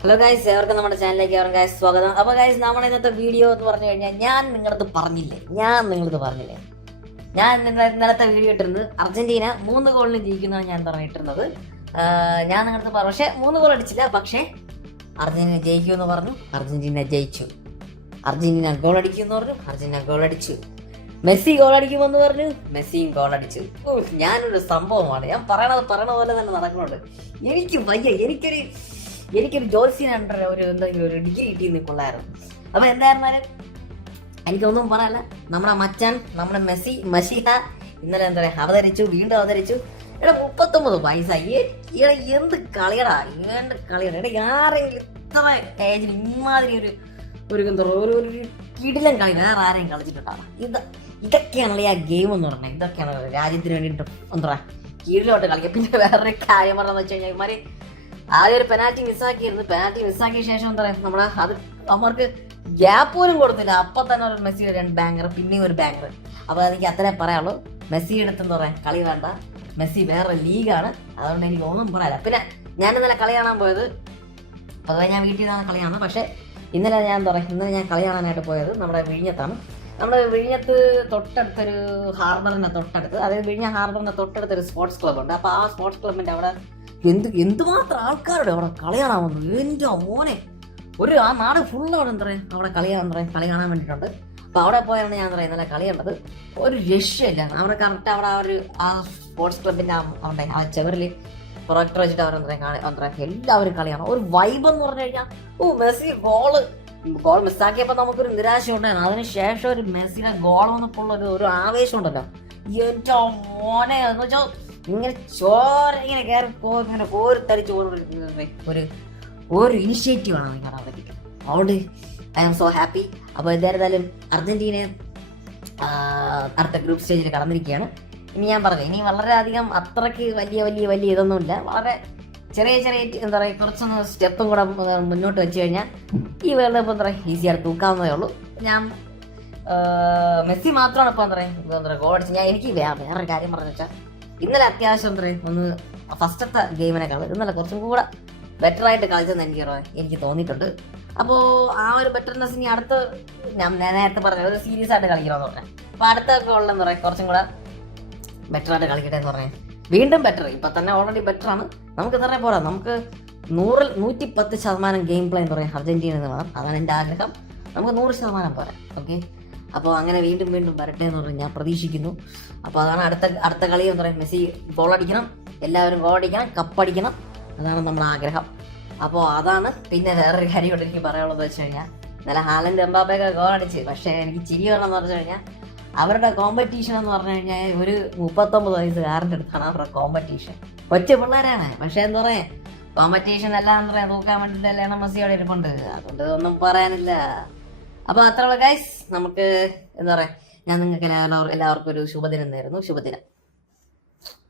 Hello guys, എവർക്കും നമ്മുടെ ചാനലിലേക്ക് എവർക്കും guys സ്വാഗതം. അപ്പോൾ ഗൈസ്, നമ്മുടെ ഇന്നത്തെ വീഡിയോ എന്ന് പറഞ്ഞു കഴിഞ്ഞാൽ ഞാൻ നിങ്ങളത് പറഞ്ഞില്ലേ, ഞാൻ ഇന്നലത്തെ വീഡിയോ ഇട്ടിരുന്നത് അർജന്റീന 3 ഗോളിന് ജയിക്കുന്നതാണ് ഞാൻ പറഞ്ഞിട്ടിരുന്നത്. ഞാൻ നിങ്ങളത് പറഞ്ഞു, പക്ഷേ 3 ഗോൾ അടിച്ചില്ല. പക്ഷേ അർജന്റീന ജയിക്കുമെന്ന് പറഞ്ഞു, അർജന്റീന ജയിച്ചു. അർജന്റീന ഗോൾ അടിക്കുമെന്ന് പറഞ്ഞു, അർജന്റീന ഗോൾ അടിച്ചു. മെസ്സി ഗോൾ അടിക്കുമെന്ന് പറഞ്ഞു, മെസ്സിയും ഗോൾ അടിച്ചു. ഞാനൊരു സംഭവമാണ്, ഞാൻ പറയണ പോലെ തന്നെ നടക്കുന്നുണ്ട്. എനിക്ക് വയ്യ, എനിക്കൊരു ജോത്സ്യനുണ്ട്, എന്തെങ്കിലും ഒരു ഡിഗ്രി കിട്ടിയെന്ന് കൊള്ളായിരുന്നു. അപ്പൊ എന്തായിരുന്നാലും എനിക്കൊന്നും പറയാല്ല. നമ്മുടെ മച്ചാൻ, നമ്മുടെ മഷിഹ ഇന്നലെ വീണ്ടും അവതരിച്ചു. എടാ 39 വയസ്സായി, എന്ത് കളിയടാ, ആരെങ്കിലും ഇത്ര ഏജിൽ ഇമാതിരി ഒരു കിടിലൻ കളി വേറെ ആരെയും കളിച്ചിട്ടുണ്ടാണ്. ഇതൊക്കെയാണല്ലേ ആ ഗെയിം എന്ന് പറഞ്ഞത്. ഇതൊക്കെയാണ് രാജ്യത്തിന് വേണ്ടിയിട്ട് എന്താ കീഴിലോട്ട് കളിക്കുക. പിന്നെ വേറൊരു കാര്യം പറഞ്ഞതെന്ന് വെച്ച് കഴിഞ്ഞാൽ ഇമാര് ആദ്യം ഒരു പെനാൽറ്റി മിസ്സാക്കിയ ശേഷം എന്താ പറയുക, നമ്മള് അത് അവർക്ക് ഗ്യാപ്പ് പോലും കൊടുത്തില്ല. അപ്പൊ തന്നെ ഒരു മെസ്സിയുടെ 2 ബാങ്കർ, പിന്നെയും ഒരു ബാങ്കർ. അപ്പൊ എനിക്ക് അത്രേ പറയാനുള്ളൂ. മെസ്സി എടുത്ത് എന്താ പറയാ, കളി വേണ്ട, മെസ്സി വേറെ ലീഗാണ്. അതുകൊണ്ട് എനിക്ക് ഒന്നും പറയാല്ല. പിന്നെ ഞാൻ ഇന്നലെ കളി കാണാൻ പോയത്, പൊതുവെ ഞാൻ വീട്ടിൽ നിന്നാണ് കളി കാണുന്നത്. പക്ഷെ ഇന്നലെ ഞാൻ കളി കാണാനായിട്ട് പോയത് നമ്മുടെ വിഴിഞ്ഞത്താണ്. നമ്മുടെ വിഴിഞ്ഞത്ത് തൊട്ടടുത്തൊരു ഹാർബറിന്റെ തൊട്ടടുത്ത്, അതായത് വിഴിഞ്ഞ ഹാർബറിന്റെ തൊട്ടടുത്തൊരു സ്പോർട്സ് ക്ലബ് ഉണ്ട്. അപ്പൊ ആ സ്പോർട്സ് ക്ലബിന്റെ അവിടെ എന്തുമാത്രം ആൾക്കാരുടെ അവിടെ കളി കാണാൻ വന്നു. എന്റെ മോനെ, ആ നാട് ഫുള്ളാണ് അവിടെ കളി കാണാൻ വേണ്ടിയിട്ടുണ്ട്. അപ്പൊ അവിടെ പോയാണ് ഞാൻ ഇന്നലെ കളി കണ്ടത്. ഒരു രക്ഷയില്ല. അവിടെ കറക്റ്റ് അവിടെ ആ സ്പോർട്സ് ക്ലബിന്റെ ആ ചെവറില് പ്രൊജക്ടർ വെച്ചിട്ട് എല്ലാവരും കളിയാണ്. ഒരു വൈബ് എന്ന് പറഞ്ഞു കഴിഞ്ഞാൽ, മെസ്സി ഗോൾ മിസ്സാക്കിയപ്പോ നമുക്കൊരു നിരാശ ഉണ്ടായിരുന്നു. അതിനുശേഷം ഒരു മെസ്സിയുടെ ഗോൾ വന്നപ്പോൾ ഒരു ആവേശം ഉണ്ടല്ലോ. എന്റെ മോനെ എന്ന് വെച്ചാൽ ഇങ്ങനെ ചോര ഇങ്ങനെ ഇങ്ങനെ കോരിത്തരിച്ച് ഒരു ഇനിഷ്യേറ്റീവ് ആണ് നിങ്ങളുടെ അവർക്ക്. അതുകൊണ്ട് ഐ ആം സോ ഹാപ്പി. അപ്പോൾ എന്തായിരുന്നാലും അർജന്റീന അടുത്ത ഗ്രൂപ്പ് സ്റ്റേജിൽ കടന്നിരിക്കുകയാണ്. ഇനി ഞാൻ പറഞ്ഞു, ഇനി വളരെയധികം അത്രയ്ക്ക് വലിയ ഇതൊന്നുമില്ല. വളരെ ചെറിയ എന്താ പറയുക, കുറച്ചൊന്ന് സ്റ്റെപ്പും കൂടെ മുന്നോട്ട് വെച്ച് കഴിഞ്ഞാൽ ഈ വേൾഡ് കപ്പ് ഈസിയായിട്ട് തൂക്കാവുന്നതേ ഉള്ളൂ. ഞാൻ മെസ്സി മാത്രമാണ് ഇപ്പോൾ ഗോൾ അടിച്ച്. എനിക്ക് വേറൊരു കാര്യം പറഞ്ഞു വെച്ചാൽ, ഇന്നലെ അത്യാവശ്യം ഒന്ന് ഫസ്റ്റത്തെ ഗെയിമിനേക്കാൾ ഇന്നലെ കുറച്ചും കൂടെ ബെറ്റർ ആയിട്ട് കളിച്ചെന്ന് എനിക്ക് തോന്നിയിട്ടുണ്ട്. അപ്പോൾ ആ ഒരു ബെറ്റർനെസ് ഇനി ഞാൻ നേരത്തെ പറഞ്ഞ ഒരു സീരിയസ് ആയിട്ട് കളിക്കണമെന്ന് പറഞ്ഞാൽ, അപ്പോൾ അടുത്ത ഗോളിലെന്ന് പറയാം കുറച്ചും കൂടെ ബെറ്റർ ആയിട്ട് കളിക്കട്ടെ എന്ന് പറയാം. വീണ്ടും ബെറ്റർ, ഇപ്പം തന്നെ ഓൾറെഡി ബെറ്റർ ആണ്. നമുക്ക് ഇത്ര പോരാ, നമുക്ക് 110% ഗെയിം പ്ലേ എന്ന് പറയാം അർജന്റീന എന്ന് പറയാം. അതാണ് എൻ്റെ ആഗ്രഹം. നമുക്ക് 100% പോരാ. ഓക്കെ, അപ്പോൾ അങ്ങനെ വീണ്ടും വരട്ടെ എന്ന് പറഞ്ഞ് ഞാൻ പ്രതീക്ഷിക്കുന്നു. അപ്പോൾ അതാണ് അടുത്ത കളി എന്ന് പറയുന്നത്. മെസ്സി ഗോൾ അടിക്കണം, എല്ലാവരും ഗോൾ അടിക്കണം, കപ്പടിക്കണം, അതാണ് നമ്മുടെ ആഗ്രഹം. അപ്പോൾ അതാണ്. പിന്നെ വേറൊരു കാര്യം കൊണ്ട് എനിക്ക് പറയാനുള്ളത് വെച്ച് കഴിഞ്ഞാൽ, ഇന്നലെ ഹാലൻഡ് എംബാപ്പയൊക്കെ ഗോൾ അടിച്ച്. പക്ഷേ എനിക്ക് ചിരി വരണമെന്ന് പറഞ്ഞു കഴിഞ്ഞാൽ, അവരുടെ കോമ്പറ്റീഷൻ എന്ന് പറഞ്ഞു കഴിഞ്ഞാൽ ഒരു 39 വയസ്സുകാരൻ്റെ അടുത്താണ് അവരുടെ കോമ്പറ്റീഷൻ. കൊച്ചു പിള്ളേരാണ്, പക്ഷേ എന്താ പറയുക, കോമ്പറ്റീഷൻ എല്ലാം എന്താ പറയുക, തൂക്കാൻ വേണ്ടിയിട്ട് എല്ലാം മെസ്സി അവിടെ ഇരിപ്പുണ്ട്. അതുകൊണ്ട് ഒന്നും പറയാനില്ല. അപ്പോൾ അത്രയുള്ള ഗൈസ്, നമുക്ക് എന്താ പറയുക, ഞാൻ നിങ്ങൾക്ക് എല്ലാവർക്കും ഒരു ശുഭദിനം നേരുന്നു. ശുഭദിനം.